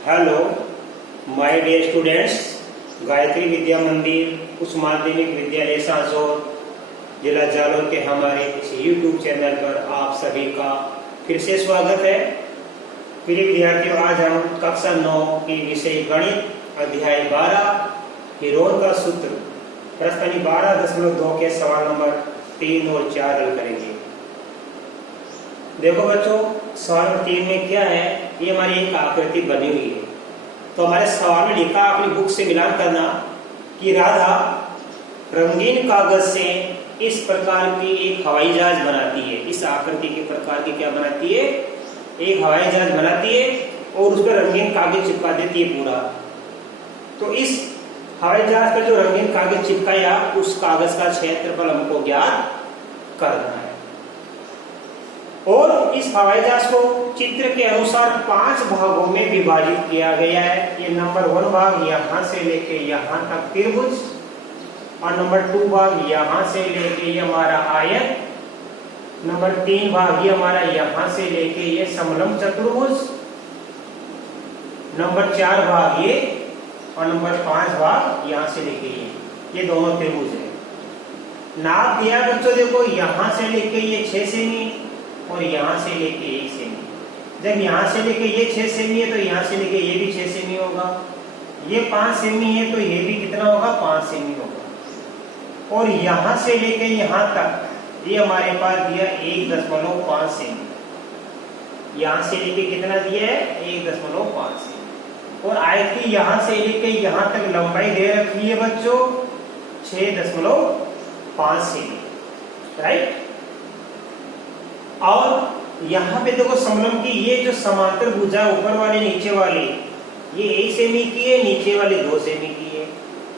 Hello my dear students, Gayatri Vidya Mandir उच्च माध्यमिक विद्यालय सांसौर जिला जालौर के हमारे इस यूट्यूब चैनल पर आप सभी का फिर से स्वागत है। प्रिय विद्यार्थियों, आज हम कक्षा 9 की विषय गणित अध्याय 12 हीरोन का सूत्र प्रश्न 12.2 के सवाल नंबर 3 और 4 हल करेंगे। देखो बच्चों, सवाल नंबर 3 में क्या है, ये हमारी एक आकृति बनी हुई है। तो हमारे सवाल में लिखा, अपनी बुक से मिलान करना कि राधा रंगीन कागज से इस प्रकार की एक हवाई जहाज बनाती है। इस आकृति के प्रकार की क्या बनाती है? एक हवाई जहाज बनाती है और उस पर रंगीन कागज चिपका देती है पूरा। तो इस हवाई जहाज पर जो रंगीन कागज चिपकाया, उस कागज का क्षेत्रफल हमको ज्ञात करना है। और इस हवाई जहाज को चित्र के अनुसार 5 भागों में विभाजित किया गया है। ये नंबर 1 भाग यहां से लेके यहां तक त्रिभुज, और नंबर 2 भाग यहां से लेके ये हमारा आयत, नंबर 3 भाग ये हमारा यहां से लेके ये समलंब चतुर्भुज, नंबर 4 भाग ये, और नंबर 5 भाग यहां से लेके ये दोनों त्रिभुज है। नाप दिया बच्चों, देखो यहां से लेके ये 6 सेमी और यहां से लेके 1 सेमी। जब यहां से लेके ये 6 सेमी है तो यहां से लेके ये भी 6 सेमी होगा। ये 5 सेमी है तो ये भी कितना होगा? 5 सेमी होगा। और यहां से लेके यहां तक ये हमारे पास दिया 1.5 सेमी। यहां से लेके कितना दिया है? 1.5 सेमी। और आयत की यहां से लेके यहां तक लंबाई दे रखी है बच्चों 6.5 सेमी, राइट। और यहाँ पे देखो समलंब की ये जो समांतर भुजा ऊपर वाली नीचे वाली, ये 1 सेमी की है, नीचे वाली 2 सेमी की है।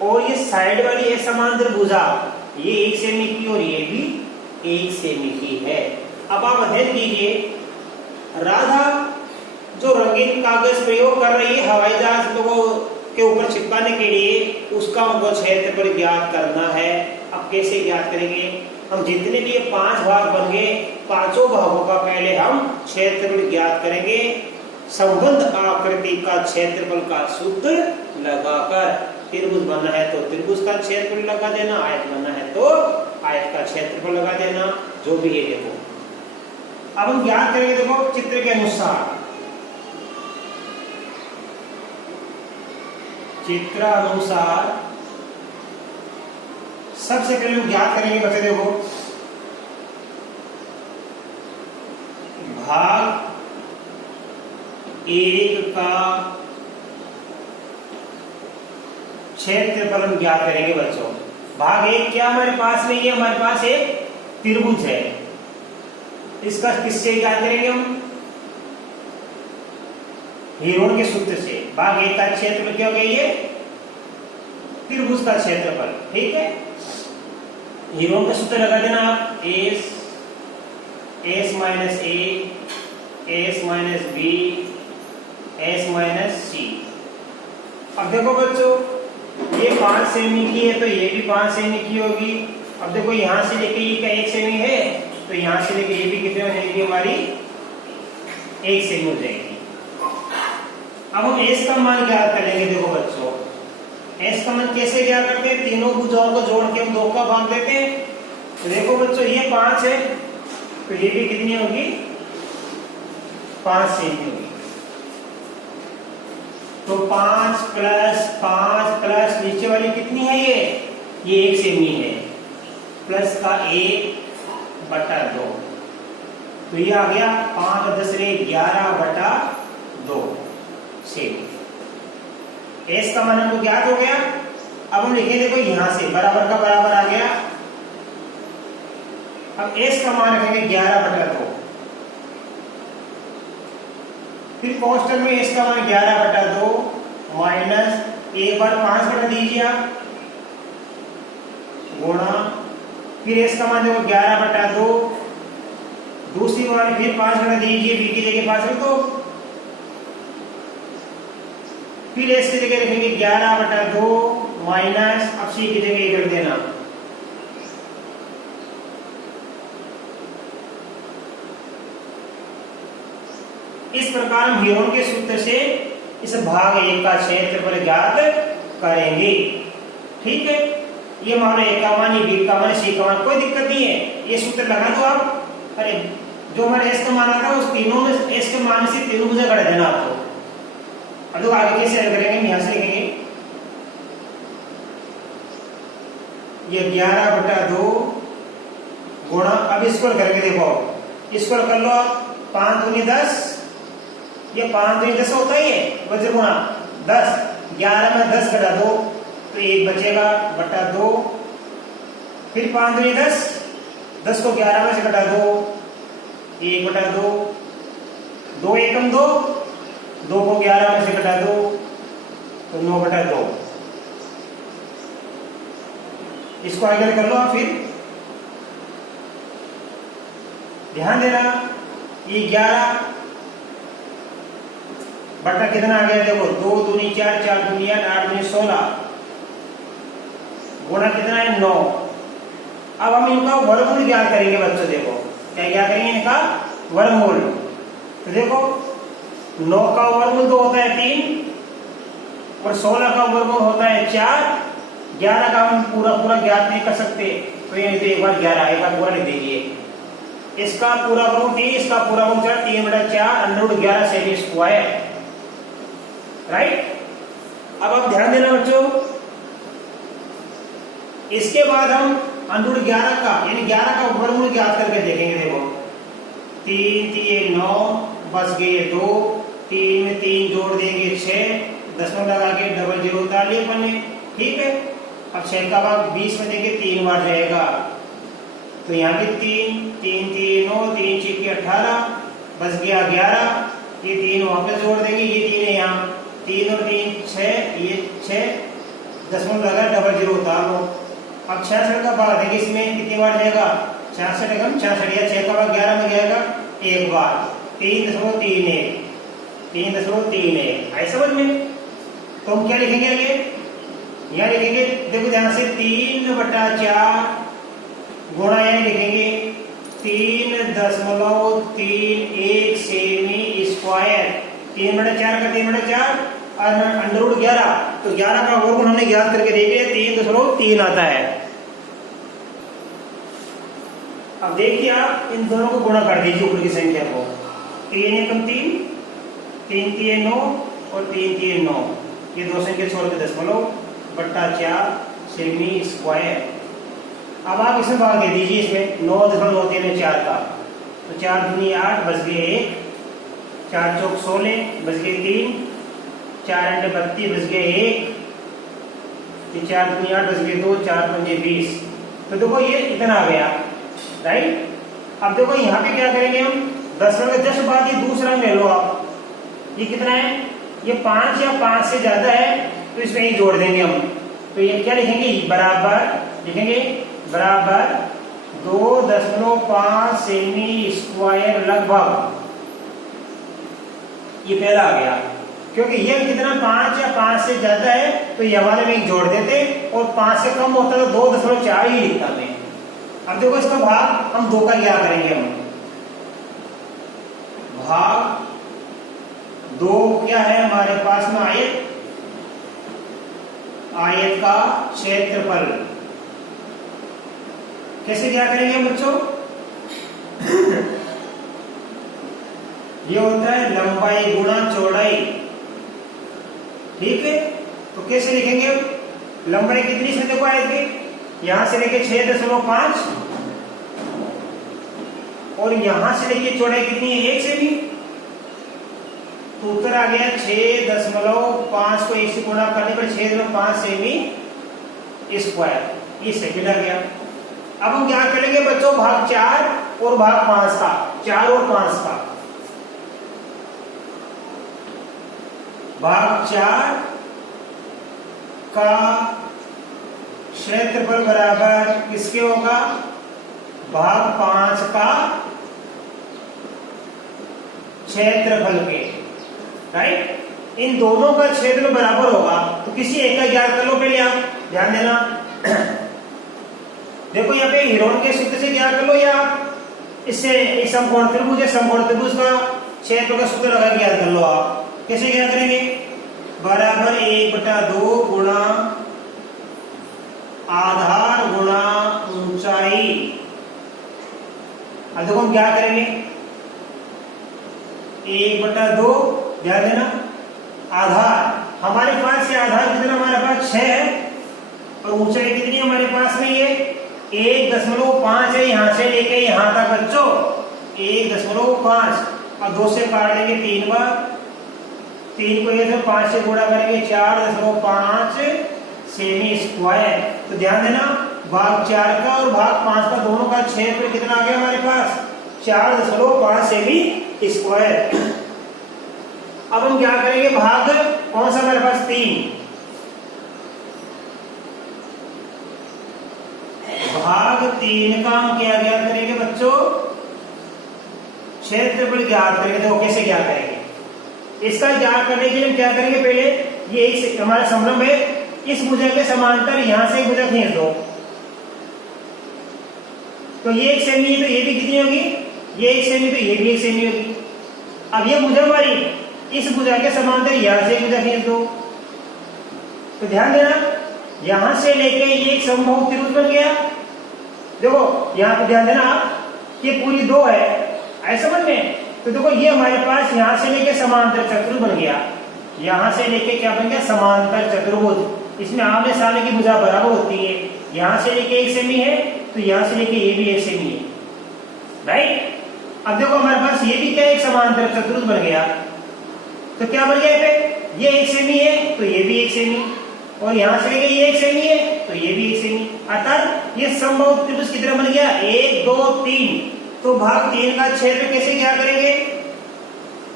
और ये साइड वाली है समांतर भुजा, ये 1 सेमी की और ये भी 1 सेमी की है। अब आप अध्ययन कीजिए, राधा जो रंगीन कागज प्रयोग कर रही है हवाई जहाज लोगों के ऊपर चिपकाने के लिए, उसका हमको क्षेत्रफल ज्ञात करना है। अब कैसे ज्ञात करेंगे? हम जितने भी ये 5 भाग बन गए, 5 भागों का पहले हम क्षेत्रफल ज्ञात करेंगे। संबंध आकृति का क्षेत्रफल का सूत्र लगाकर, त्रिभुज बनना है तो त्रिभुज का क्षेत्रफल लगा देना, आयत बनना है तो आयत का क्षेत्रफल लगा देना, जो भी है। देखो अब हम ज्ञात करेंगे, देखो चित्र के अनुसार, चित्र अनुसार सबसे पहले हम ज्ञात करेंगे बच्चे, देखो भाग 1 का क्षेत्रफल हम ज्ञात करेंगे बच्चों। भाग 1 क्या हमारे पास में? ये हमारे पास एक त्रिभुज है। इसका किससे ज्ञात करेंगे हम? हीरोन के सूत्र से। भाग 1 का क्षेत्रफल क्या हो गया? ये त्रिभुज का क्षेत्रफल, ठीक है। हीरोन का सूत्र लगा देना आप, S minus A, S minus B, S minus C। अब देखो बच्चों, ये 5 सेमी की है तो ये भी 5 सेमी की होगी। अब देखो यहां से लेके ये क्या 1 सेमी है, तो यहां से लेके ये भी कितनी हो जाएगी? हमारी 1 सेमी हो जाएगी। अब हम S का मान ज्ञात करेंगे। देखो बच्चों, S का मान कैसे ज्ञात करते हैं? तीनों भुजाओं को जोड़ के हम 2 का भाग देते हैं। तो देखो बच्चों, ये 5 है तो ये भी कितनी होगी? 5 सेमी होगी। तो 5 प्लस 5 प्लस नीचे वाली कितनी है? ये 1 सेमी है, प्लस का 1/2, तो ये आ गया 5 और 10 रे 11/2 सेमी। S का मान हमको ज्ञात हो गया। अब हम लिखेंगे, देखो यहां से बराबर का बराबर आ गया। अब S का मान रखेंगे 11/2, फिर कॉन्स्टेंट में S का मान 11/2 माइनस एक बार 5 बटा दीजिए आप, गुणा, फिर S का मान देखो 11/2, दूसरी बार फिर 5 बटा दीजिए, B की जगह 5 रख दो, फिर S की जगह रखेंगे 11/2 माइनस, अब C की जगह 1 रख देना। इस प्रकार हम हीरोन के सूत्र से इस भाग 1 का क्षेत्रफल ज्ञात करेंगे। ठीक है, ये मान लो A का मान, ये B का मान, C का मान, कोई दिक्कत नहीं है, ये सूत्र लगा दो आप। अरे जो हमारे S का मान आता है उस तीनों में S के मान से तीनों मुझे घटा देना आपको। अब लोग आगे कैसे हल करेंगे, यहां से लिखेंगे ये 11/2 गुणा, अब इसको करके देखो, इसको कर लो आप, 5 दूनी 10, ये 5 दूनी 10 होता ही है, वज्र गुणा 10, 11 में 10 घटा दो तो 1 बचेगा बटा 2, फिर 5 दूनी 10, 10 को 11 में से घटा दो, 1 बटा 2, 2 एकम 2, 2 को 11 में से घटा दो तो 9 बटा 2। इसको आगे कर लो आप, फिर ध्यान देना ये 11 बटा कितना आ गया, देखो 2 दूनी 4, 4 दूनी 8, 8 दूनी 16, गुणा कितना है 9। अब हम इनका वर्गमूल ज्ञात करेंगे बच्चों, देखो क्या ज्ञात करेंगे, इनका वर्गमूल। तो देखो 9 का वर्गमूल तो होता है 3 और 16 का वर्गमूल होता है 4, 11 का हम पूरा पूरा ज्ञात नहीं कर सकते, तो ये तो एक बार 11 एक बार पूरा लिख दीजिए। इसका पूरा वर्गमूल 3, इसका पूरा वर्गमूल 4, 3/4 √11 सेमी स्क्वायर, राइट। अब आप ध्यान देना बच्चों, इसके बाद हम √11 का यानी 11 का वर्गमूल ज्ञात करके देखेंगे। देखो 3 3 9 बच गए 2, 3 में 3 जोड़ देंगे 6, दशमलव लगा के डबल 0 उतार लिए अपन ने। ठीक है, अब 6 का भाग 20 में देंगे 3 बार जाएगा, तो यहाँ भी 3 3 3 9, 3 6 18, बच गया 11, ये 3 वापस जोड़ देंगे, ये 3 है यहाँ, 3 और 3 6, ये 6, दशमलव लगा डबल 0 उतार लो। अब 66 का भाग देंगे, इसमें कितनी बार जाएगा, 66 एकम 66, या 6 का भाग 11 में जाएगा एक बार, 3.31, 3.31, आई समझ में। तो हम क्या लिखेंगे आगे, यहाँ लिखेंगे, देखो ध्यान से 3/4 गुणा यहाँ लिखेंगे 3.31 सेमी स्क्वायर, 3/4 का 3/4 और √11, तो 11 का वर्गमूल हमने ज्ञात करके देख लिया, 3.3 आता है। अब देखिए आप इन दोनों को गुणा कर दीजिए ऊपर की संख्या को, 3 एकम 3, 3 3 9 और 3 3 9, ये दो संख्या छोड़ के 10/4 सेमी स्क्वायर। अब आप इसमें भाग दे दीजिए, इसमें 9.93 का, तो 4 दूनी 8 बच गए 1, 4 चौक 16 बच गए 3, 4 अंडे 32 बच गए 1, 4 दूनी 8 बच गए 2, 4 पंजे 20। तो देखो ये इतना आ गया, राइट। अब देखो यहाँ पे क्या करेंगे हम, 10 में 10 बाद ये दूसरा ले लो आप, ये कितना है, ये 5 या 5 से ज्यादा है तो इसमें ही जोड़ देंगे हम। तो ये क्या लिखेंगे, बराबर लिखेंगे, बराबर 2.5 सेमी स्क्वायर लगभग, ये पहला आ गया, क्योंकि ये कितना 5 या 5 से ज्यादा है तो ये हमारे में जोड़ देते, और 5 से कम होता तो 2.4 ही लिखता मैं। अब देखो इसका भाग हम 2 का क्या करेंगे, हम भाग 2 क्या है हमारे पास में, आयत का क्षेत्रफल। कैसे क्या करेंगे बच्चों, ये होता है लंबाई गुणा चौड़ाई, ठीक है। तो कैसे लिखेंगे, लंबाई कितनी से देखो आयत की, यहां से लेके 6.5 और यहां से लेके चौड़ाई कितनी है, 1 सेमी, तो उत्तर आ गया 6.5 को 1 से गुणा करने पर 6.5 सेमी स्क्वायर, ये सेकंड आ गया। अब हम क्या करेंगे बच्चों, भाग 4 और भाग 5 का, 4 और 5 का, भाग 4 का क्षेत्रफल बराबर किसके होगा, भाग 5 का क्षेत्रफल के, राइट। इन दोनों का क्षेत्रफल बराबर होगा, तो किसी एक का ज्ञात कर लो पहले आप, ध्यान देना। देखो यहाँ पे हिरोन के सूत्र से क्या कर लो, या इससे समकोण त्रिभुज है, समकोण त्रिभुज का क्षेत्रफल का सूत्र लगा के याद कर लो आप। कैसे क्या करेंगे, बराबर 1/2 गुणा आधार गुणा ऊंचाई। अब देखो हम क्या करेंगे, 1/2, ध्यान देना, आधार हमारे पास ये आधार कितना, हमारे पास 6 है, और ऊंचाई कितनी है हमारे पास में, ये 1.5 है, यहां से लेके यहां तक बच्चों 1.5, और 2 से काट देंगे 3 बार, 3 को ये 5 से गुणा करेंगे 4.5 सेमी स्क्वायर। तो ध्यान देना, भाग 4 का और भाग 5 का दोनों का 6 पे कितना आ गया हमारे पास, 4.5 सेमी स्क्वायर। अब हम क्या करेंगे, भाग कौन सा हमारे पास, 3, भाग 3 का हम क्या ज्ञात करेंगे बच्चों, क्षेत्रफल ज्ञात करेंगे। देखो कैसे ज्ञात करेंगे, इसका ज्ञात करने के लिए हम क्या करेंगे, पहले ये एक हमारा समलंब है, इस भुजा के समांतर यहां से भुजा खींच दो, तो ये 1 सेमी है, तो ये भी कितनी होगी, ये 1 सेमी, तो ये भी 1 सेमी होगी। अब ये भुजा हमारी इस भुजा के समांतर यहां से भुजा खींच दो, तो ध्यान देना यहां से लेके ये एक समबाहु त्रिभुज बन गया। देखो यहां पे ध्यान देना आप, ये पूरी 2 है, ऐसा समझ में, तो देखो ये हमारे पास यहां से लेके समांतर चतुर्भुज बन गया, यहां से लेके क्या बन गया, समांतर चतुर्भुज। इसमें आमने सामने की भुजा बराबर होती है, यहां से लेके 1 सेमी है, तो यहां से लेके ये भी 1 सेमी है, राइट। अब देखो हमारे पास ये भी क्या, एक समांतर चतुर्भुज बन गया, तो क्या बन गया, ये 1 सेमी है, तो ये भी 1 सेमी, और यहां से लेके ये 1 सेमी है, तो ये भी 1 सेमी, अर्थात ये समबाहु त्रिभुज कितना बन गया, 1 2 3। तो भाग 3 का क्षेत्र कैसे क्या करेंगे,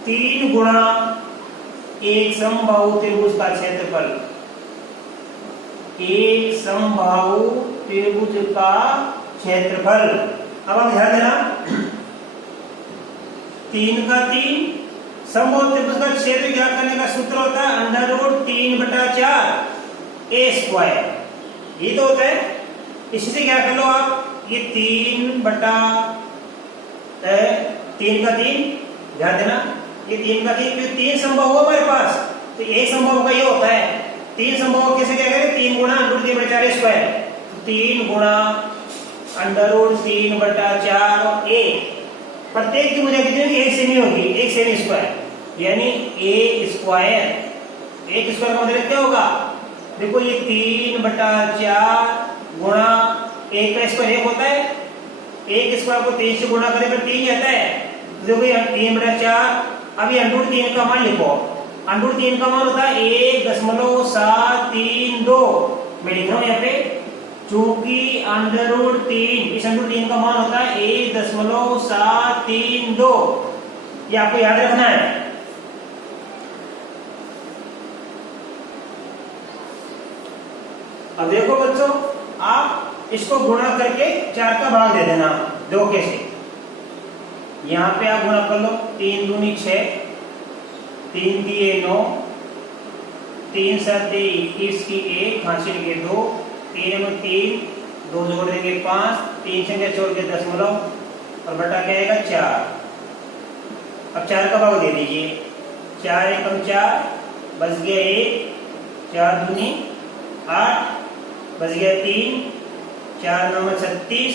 3 गुणा एक समबाहु त्रिभुज का क्षेत्रफल, एक समबाहु त्रिभुज का क्षेत्रफल। अब हम ध्यान देना, 3 का 3, समबाहु त्रिभुज का क्षेत्र ज्ञात करने का सूत्र होता है √3/4 a स्क्वायर, ये तो होता है। इसी से क्या कर लो आप, ये 3 का 3, ध्यान देना, ये 3 का 3, क्योंकि 3 संभव हो हमारे पास, तो एक संभव का ये होता है, 3 संभव कैसे क्या करें, 3 गुणा √3/4 स्क्वायर, 3 गुणा √3/4 a, प्रत्येक की भुजा कितनी होगी, 1 सेमी होगी, 1 सेमी स्क्वायर, यानी a स्क्वायर। 1 स्क्वायर का मतलब क्या होगा, देखो ये 3/4 गुणा 1 का स्क्वायर 1 होता है, 1 स्क्वायर को 3 से गुणा करें तो 3 आता है, देखो ये 3/4। अब ये √3 का मान लिखो, √3 का मान होता है 1.732, मैं लिख रहा हूं यहाँ पे, चूंकि √3 इस √3 का मान होता है 1.732, ये आपको याद रखना है। अब देखो बच्चों, आप इसको गुणा करके 4 का भाग दे देना, दो कैसे, यहां पे आप गुणा कर लो, 3 दूनी 6, 3 दिए 9, 3 7 21 की 1 हासिल के 2, 3 में 3, 2 जोड़ देंगे 5, 3 संख्या छोड़ के दशमलव, और बटा क्या आएगा 4। अब 4 का भाग दे दीजिए, 4 एकम 4, बच गया 1, 4 दूनी 8, बच गया 3, 4 9 36,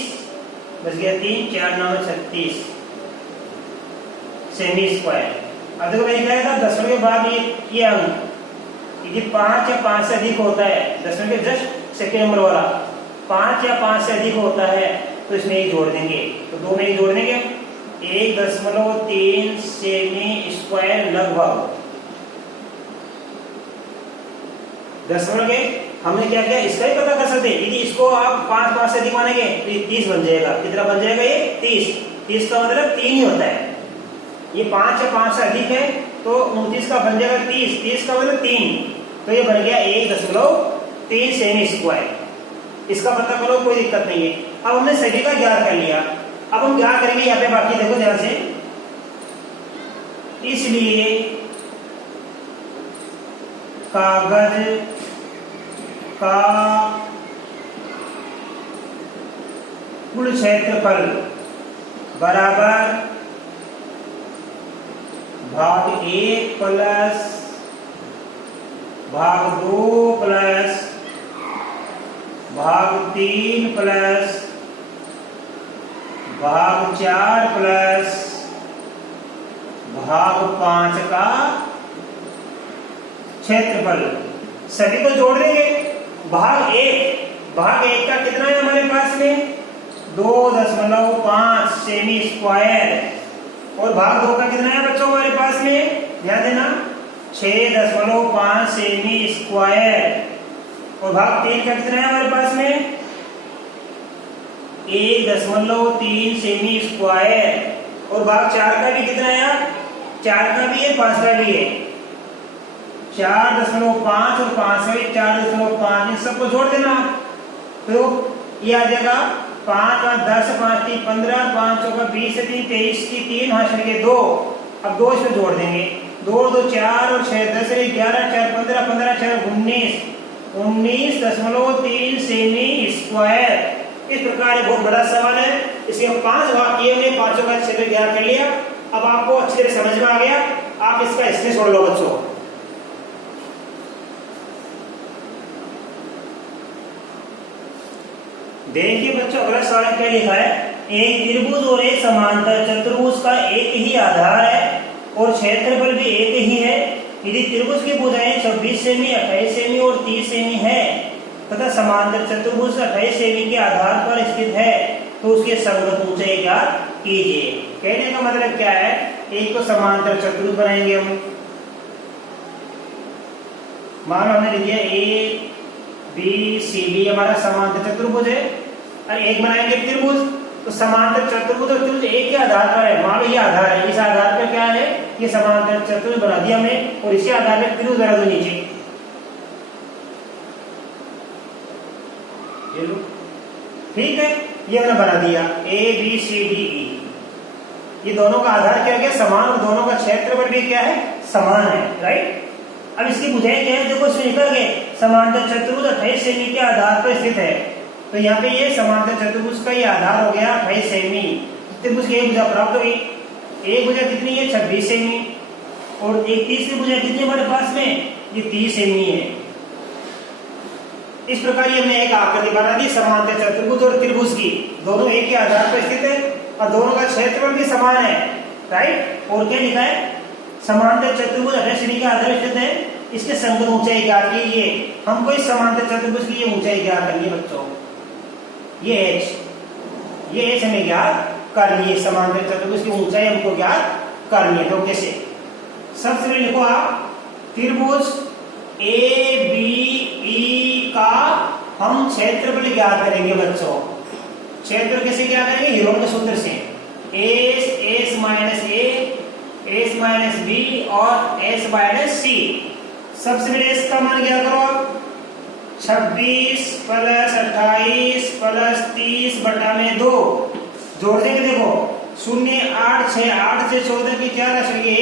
बच गया 3, 4 9 36 सेमी स्क्वायर। अब देखो मैंने कहा था दशमलव के बाद ये अंक यदि 5 या 5 से अधिक होता है, दशमलव के जस्ट सेकेंड नंबर वाला 5 या 5 से अधिक होता है, तो इसमें एक जोड़ देंगे, तो 2 में एक जोड़ देंगे, 1.3 सेमी स्क्वायर लगभग। दशमलव के हमने क्या किया, इसका ही पता कर सकते हैं, यदि इसको आप 5 से अधिक मानेंगे तो ये 30 बन जाएगा। कितना बन जाएगा, ये 30 का मतलब 3 ही होता है, ये 5 या 5 से अधिक है तो 29 का बन जाएगा 30 का मतलब 3, तो ये बन गया 1.3 सेमी स्क्वायर। इसका पता करो, कोई दिक्कत नहीं है। अब हमने सभी का ज्ञात कर लिया, अब हम क्या करेंगे यहाँ पे, बाकी देखो ध्यान से, इसलिए कागज का कुल क्षेत्रफल बराबर भाग 1 प्लस भाग 2 प्लस भाग 3 प्लस भाग 4 प्लस भाग 5 का क्षेत्रफल। सभी को जोड़ देंगे। भाग 1 का कितना है हमारे पास में 2.5 सेमी स्क्वायर और भाग 2 का कितना है बच्चों हमारे पास में, ध्यान देना 6.5 सेमी स्क्वायर और भाग 3 का कितना है हमारे पास में 1.3 सेमी स्क्वायर और भाग 4 का भी कितना है, 4 का भी है 5 का भी है, 4.5 और 5 है 4.5, इन सबको जोड़ देना तो ये आ जाएगा 5 और 10 5 3 15 5 का 20 3 23 की 3 हासिल के 2। अब 2 इसमें जोड़ देंगे 2 2 4 और 6 10 11 4 15 15 4 19.3 सेमी स्क्वायर। इस प्रकार बहुत बड़ा सवाल है, इसके 5 भाग किए हमने, 5 का क्षेत्र ज्ञात कर लिया। अब आपको अच्छे से समझ में आ गया, आप इसका इसमें छोड़ लो बच्चों। देखिए बच्चों अगला सवाल क्या लिखा है, एक त्रिभुज और एक समांतर चतुर्भुज का एक ही आधार है और क्षेत्रफल भी एक ही है। यदि त्रिभुज की भुजाएं 26 सेमी 28 सेमी और 30 सेमी है तथा समांतर चतुर्भुज 28 सेमी के आधार पर स्थित है तो उसके संगत ऊंचाई ज्ञात कीजिए। कहने का मतलब क्या है, एक तो समांतर चतुर्भुज बनाएंगे हम, मान लो हमने लिया ए बी सी डी हमारा समांतर चतुर्भुज है और एक बनाएंगे त्रिभुज, तो समांतर चतुर्भुज और त्रिभुज एक के आधार पर है, मान लो ये आधार है, इस आधार पर क्या है ये समांतर चतुर्भुज बना दिया हमने और इसी आधार पर त्रिभुज बना दो नीचे, ये लो ठीक है, ये हमने बना दिया A B C D E, ये दोनों का आधार क्या है समान और दोनों का क्षेत्रफल भी क्या है समान है, राइट। अब इसकी भुजाएं क्या है देखो, इसमें निकल गए समांतर चतुर्भुज 28 सेमी के आधार पर स्थित है, तो यहाँ पे ये समांतर चतुर्भुज का ये आधार हो गया 28 सेमी, त्रिभुज की एक भुजा प्राप्त हो गई। एक भुजा कितनी है 26 सेमी और एक तीसरी भुजा कितनी हमारे पास में ये 30 सेमी है। इस प्रकार ये हमने एक आकृति बना दी समांतर चतुर्भुज और त्रिभुज की, दोनों एक ही आधार पर स्थित है और दोनों का क्षेत्रफल भी समान है, राइट। और क्या लिखा है समांतर चतुर्भुज 28 सेमी के आधार पर स्थित है, इसके संगत ऊंचाई ज्ञात कीजिए। हमको इस समांतर चतुर्भुज की ये ऊंचाई ज्ञात करनी है बच्चों, ये एच हमें ज्ञात करनी है, समांतर चतुर्भुज की ऊंचाई हमको ज्ञात करनी है। तो कैसे, सबसे पहले लिखो आप त्रिभुज ए बी ई का हम क्षेत्रफल ज्ञात करेंगे बच्चों। क्षेत्र कैसे ज्ञात करेंगे, हीरोन के सूत्र से, S minus A S minus B और एस माइनस सी। सबसे पहले एस का मान क्या करो आप 26 प्लस 28 प्लस 30 बटा में 2 जोड़ देंगे, देखो 0 8 6 8 से 14 की 4 रखेंगे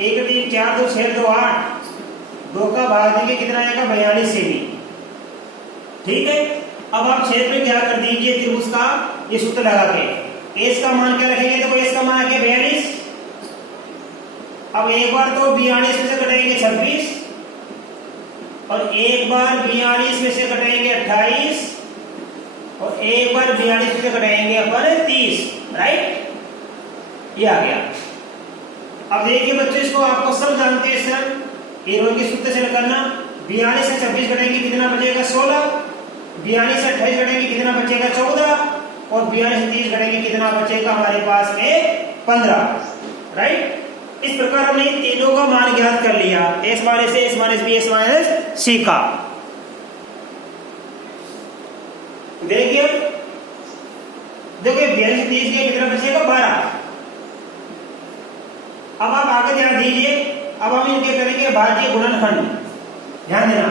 1 3 4 2 6 2 8 2 का भाग देंगे कितना आएगा 42 सेमी, ठीक है। अब आप क्षेत्र क्या कर दीजिए त्रिभुज का ये सूत्र लगा के, एस का मान क्या रखेंगे, देखो एस का मान आ गया 42। अब एक बार तो 42 में से कटेंगे 26 और एक बार 42 में से कटेंगे 28 और एक बार 42 में से कटेंगे अपन 30, राइट। ये आ गया। अब देखिए बच्चों इसको आपको सब जानते हैं सर, हीरोन के सूत्र से करना, 42 से 26 कटेंगे कितना बचेगा 16, 42 से 28 कटेंगे कितना बचेगा 14 और 42 से 30 कटेंगे कितना बचेगा हमारे पास में 15, राइट। इस प्रकार हमने तीनों का मान ज्ञात कर लिया, S minus A S minus B S minus C का। देखिए 42 से 30 के कितना बचेगा 12। अब आप आगे ध्यान दीजिए, अब हम इनके करेंगे भाज्य गुणनखंड, ध्यान देना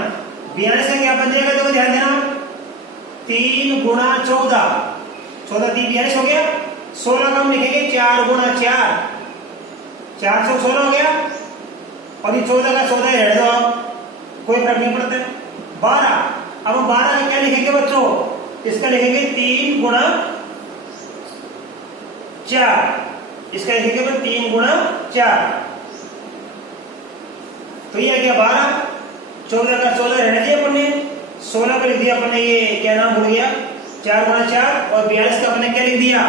42 का क्या बन जाएगा, देखो ध्यान देना 3 गुणा 14, 14 3 42 हो गया, 16 का हम लिखेंगे 4 गुणा 4, 416 हो गया और ये 14 का 14 ही रह दो आप, कोई फर्क नहीं पड़ता है। 12, अब हम 12 का क्या लिखेंगे बच्चों, इसका लिखेंगे 3 गुणा 4, इसका लिखेंगे 3 गुणा 4, तो ये आ गया 12। 14 का 14 रहने दिया अपन ने, 16 को लिख दिया अपन ने, ये क्या नाम भूल गया, 4 गुणा 4, और 42 का अपन ने क्या लिख दिया,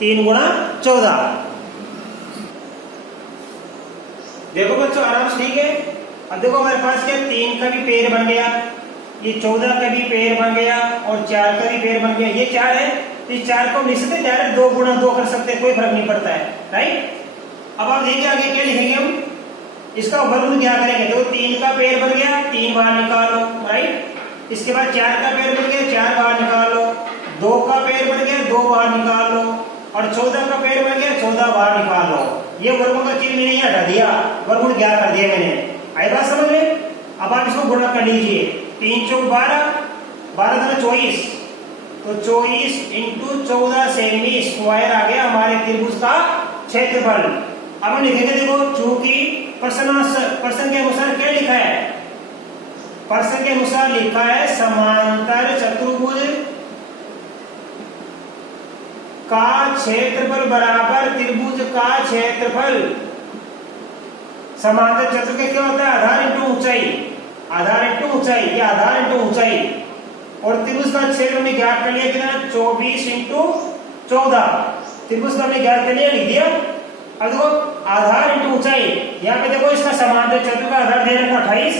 3 गुणा 14। देखो बच्चों आराम से, ठीक है। अब देखो हमारे पास क्या 3 का भी पेड़ बन गया, ये 14 का भी पेड़ बन गया, और 4 का भी पेड़ बन गया। ये 4 है, इस 4 को लिख सकते डायरेक्ट 2 गुणा 2 कर सकते हैं, कोई फर्क नहीं पड़ता है, राइट। अब आप देखिए आगे क्या लिखेंगे हम, इसका वर्गमूल क्या करेंगे। तो 3 का पेड़ बन गया, 3 बाहर निकालो, राइट। इसके बाद 4 का पेड़ बन गया, 4 बाहर निकालो, 2 का पेड़ बन गया, 2 बाहर निकालो, और 14 का पेड़ बन गया, 14 बाहर निकाल लो। ये वर्गमूल का चिन्ह मैंने हटा दिया, वर्गमूल क्या कर दिया मैंने, आई बात समझ में। अब आप इसको गुणा कर लीजिए, 3 चौक 12, 12 दूना 24, तो 24 इंटू 14 सेमी स्क्वायर आ गया हमारे त्रिभुज का क्षेत्रफल। अब हम लिखेंगे, देखो चूंकि प्रश्न के अनुसार क्या लिखा है, प्रश्न के अनुसार लिखा है समांतर चतुर्भुज का क्षेत्रफल बराबर त्रिभुज का क्षेत्रफल। समांतर चतुर्भुज का क्या होता है, आधार इंटू ऊंचाई, आधार इंटू ऊंचाई, ये आधार इंटू ऊंचाई, और त्रिभुज का क्षेत्रफल में ज्ञात कर लिया कितना, 24 इंटू 14, त्रिभुज का हमने ज्ञात कर लिया, लिख दिया। अब देखो आधार इंटू ऊंचाई, यहाँ पे देखो इसका समांतर चतुर्भुज का आधार दे रखा 28,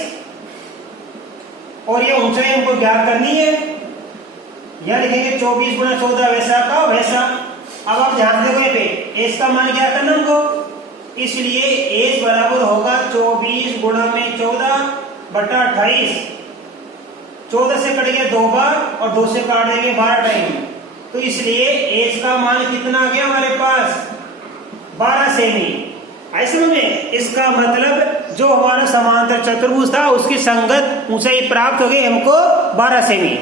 और ये ऊंचाई हमको ज्ञात करनी है। यह लिखेंगे 24 गुणा 14 वैसा का वैसा। अब आप ध्यान देखो ये पे एस का मान क्या करना हमको, इसलिए एस बराबर होगा 24 गुणा में 14 बटा 28। 14 से कट गया 2 बार, और 2 से काट देंगे 12 टाइम, तो इसलिए एस का मान कितना आ गया हमारे पास, 12 सेमी। ऐसे में इसका मतलब जो हमारा समांतर चतुर्भुज था उसकी संगत ऊंचाई प्राप्त हो गई हमको 12 सेमी।